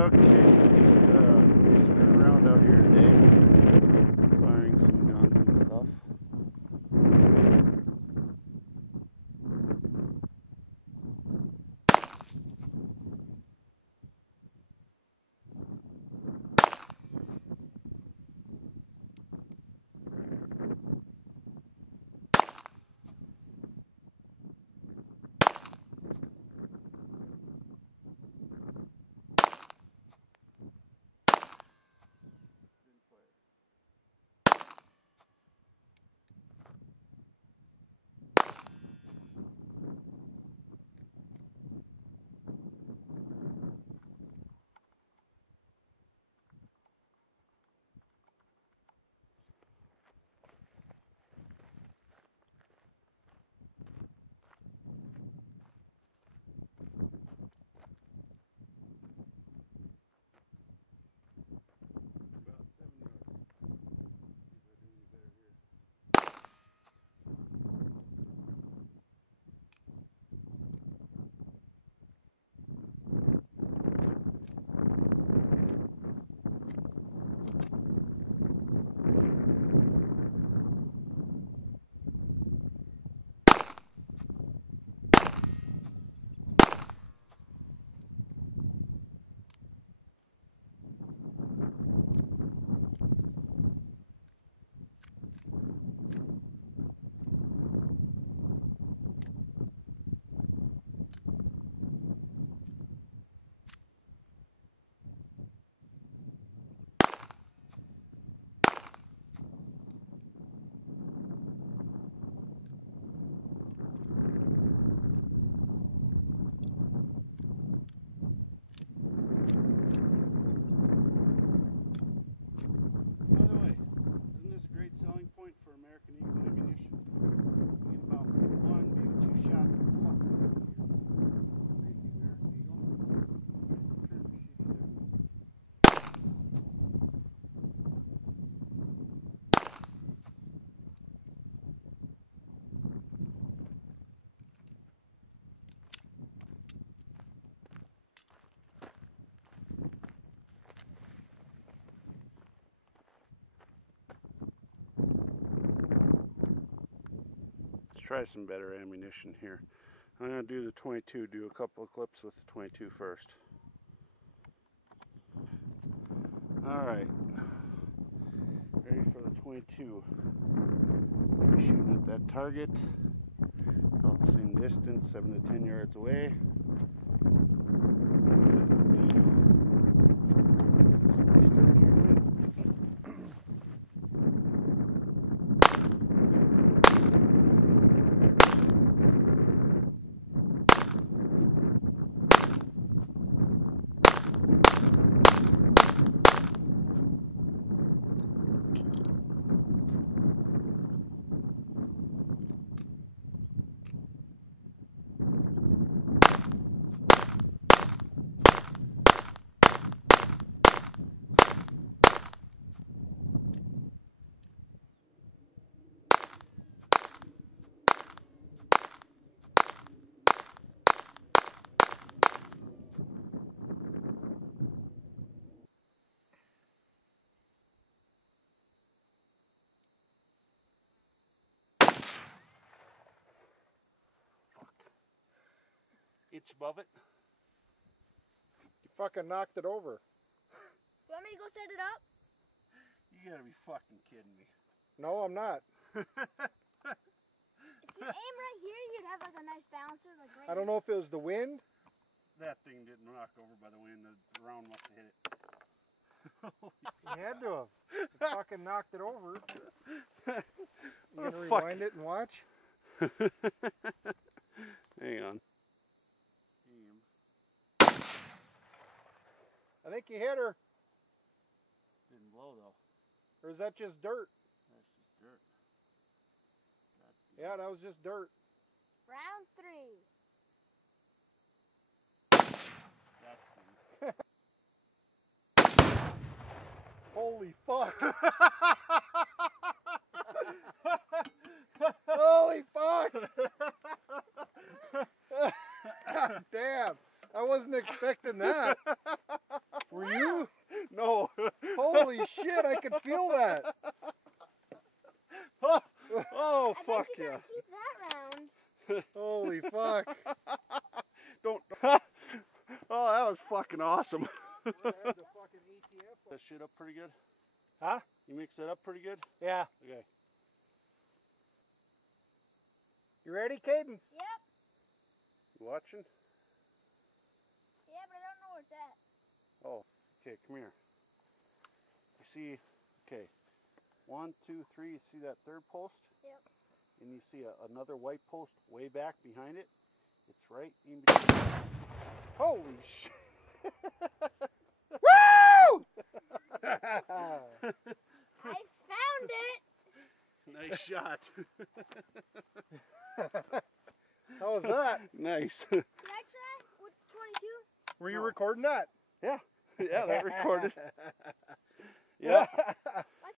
Okay, just screwing around out here today, firing some guns and stuff. By the way, isn't this a great selling point for American Eagle ammunition? You get about one, maybe two shots in the fuck. Thank you, American Eagle. Turn the shit either. Let's try some better ammunition here. I'm going to do the 22, do a couple of clips with the 22 first. Alright, ready for the 22. We're shooting at that target, about the same distance, 7 to 10 yards away. Inch above it. You fucking knocked it over. You want me to go set it up? You gotta be fucking kidding me. No, I'm not. If you aim right here, you'd have like a nice balancer. Like right I don't know if it was the wind. That thing didn't knock over by the wind. The round must have hit it. You had to have. It fucking knocked it over. You gonna Oh, fuck. rewind it and watch? Hang on. I think you hit her. Didn't blow though. Or is that just dirt? That's just dirt. Yeah, that was just dirt. Round 3. Holy fuck. Holy fuck. Damn. I wasn't expecting that. shit, I could feel that. Oh, I fuck bet you yeah. gotta keep that round. Holy fuck. Don't. Oh, that was fucking awesome. I had the fucking ATF. That shit up pretty good? Huh? You mix that up pretty good? Yeah. Okay. You ready, Cadence? Yep. You watching? Yeah, but I don't know where it's at. Oh, okay, come here. You see, okay, 1, 2, 3, you see that third post? Yep. And you see another white post way back behind it? It's right in between. Holy shit. Woo! I found it. Nice shot. How was that? Nice. Can I try with 22? Were you No. recording that? Yeah, that recorded. Yeah.